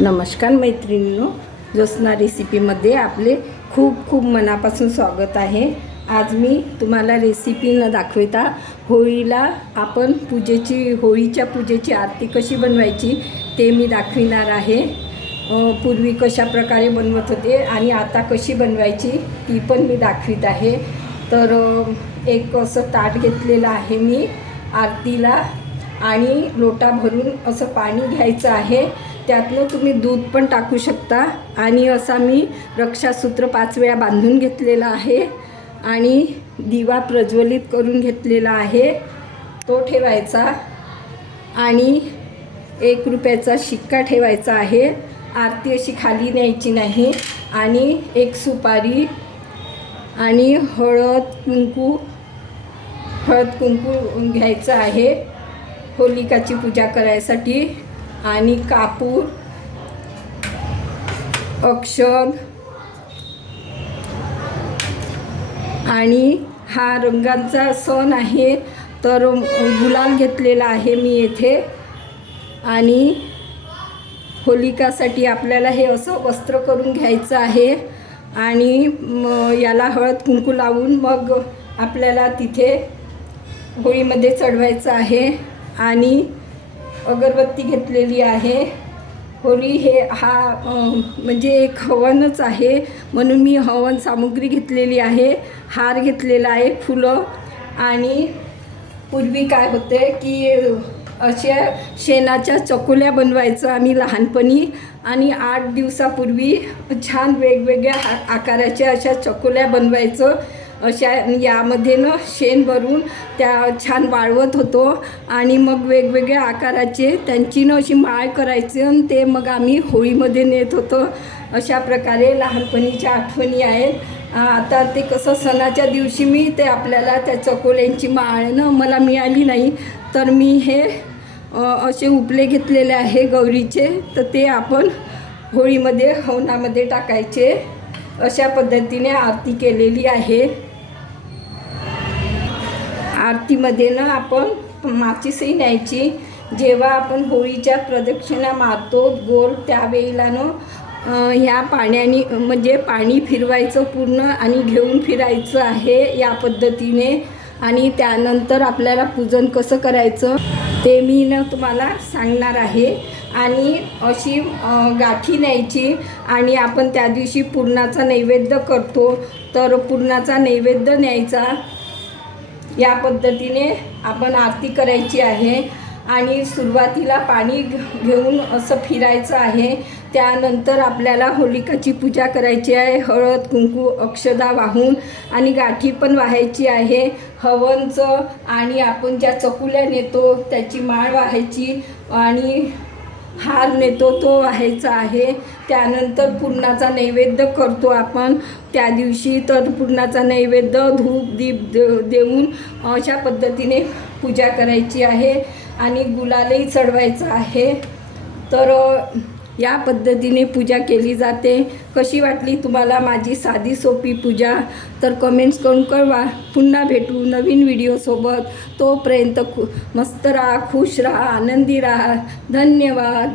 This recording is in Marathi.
नमस्कार मैत्रिणींनो, ज्योत्स्ना रेसिपीमध्ये आपले खूप खूप मनापासून स्वागत आहे। आज मी तुम्हाला रेसिपी न दाखवता होळीला आपण होळीच्या पूजेची आरती कशी बनवायची ते मी दाखविणार आहे। पूर्वी कशा प्रकारे बनवत होते आणि आता कशी बनवायची ती पण मी दाखवित आहे। तर एक असं ताट घेतलेलं आहे मी आरतीला आणि लोटा भरून असं पाणी घ्यायचं आहे। त्यातनं तुम्ही दूध पण टाकू शकता आणि असा मी रक्षासूत्र 5 वेळा बांधून घेतलेला आहे आणि दिवा प्रज्वलित करून घेतलेला आहे, तो ठेवायचा आणि 1 रुपयाचा शिक्का ठेवायचा आहे। आरती अशी खाली न्यायची नाही आणि एक सुपारी आणि हळद कुंकू घ्यायचं आहे होलिकाची पूजा करायसाठी आणि कापूर, अक्षत आणि हा रंगांचा सण आहे तर गुलाल घेतलेला आहे मी येथे। आणि होलिकासाठी आपल्याला हे असं वस्त्र करून घ्यायचं आहे आणि याला हळद कुंकू लावून मग आपल्याला तिथे होळीमध्ये चढवायचं आहे आणि अगरबत्ती घेतलेली आहे। होळी हा म्हणजे एक हवनच आहे म्हणून मी हवन सामुग्री घेतलेली आहे, हार घेतलेला आहे, फुलं। आणि पूर्वी काय होते की अशा शेणाच्या चकोल्या बनवायचं आम्ही लहानपणी आणि 8 दिवसापूर्वी छान वेगवेगळ्या आकाराच्या अशा चकोल्या बनवायचं। अशा यामध्ये शेण भरून त्या छान वाळवत होतो आणि मग वेगवेगळ्या आकाराचे त्यांची अशी माळ करायची आणि ते मग आम्ही होळीमध्ये नेत होतो। अशा प्रकारे लहानपणीच्या आठवणी आहेत। आता ते कसं सणाच्या दिवशी मी ते आपल्याला त्या चकोल्यांची माळ मला मिळाली नाही तर मी हे असे उपले घेतलेले आहे गौरीचे, तर ते आपण होळीमध्ये हवनामध्ये टाकायचे। अशा पद्धतीने आरती केलेली आहे। आरतीमध्ये आपण माचीसही न्यायची। जेव्हा आपण होळीच्या प्रदक्षिणा मारतो गोल त्यावेळेला ह्या पाण्याने म्हणजे पाणी फिरवायचं पूर्ण आणि घेऊन फिरायचं आहे या पद्धतीने। आणि त्यानंतर आपल्याला पूजन कसं करायचं ते मी तुम्हाला सांगणार आहे। आणि अशी गाठी न्यायची आणि आपण त्या दिवशी पुरणाचा नैवेद्य करतो तर पुरणाचा नैवेद्य न्यायचा। या पद्धतीने आपण आरती करायची आहे आणि सुरुवातीला पाणी घेऊन असं फिरायचं आहे। त्यानंतर आपल्याला होलिकाची पूजा करायची आहे, हळद कुंकू अक्षदा वाहून आणि गाठी पण वाहायची आहे हवनचं। आणि आपण ज्या चकुल्या नेतो त्याची माळ वाहायची आणि हार नेतो तो वाहायचा आहे। त्यानंतर पुरणाचा नैवेद्य करतो आपण त्या दिवशी, तर पुरणाचा नैवेद्य धूप दीप देऊन अशा पद्धतीने पूजा करायची आहे आणि गुलालही चढवायचा आहे। तर या पद्धतीने पूजा केली जाते। कशी वाटली तुम्हाला माझी साधी सोपी पूजा तर कमेंट्स करून कळवा। पुन्हा भेटू नवीन व्हिडिओसोबत। तोपर्यंत मस्त राहा, खुश राहा, आनंदी राहा। धन्यवाद।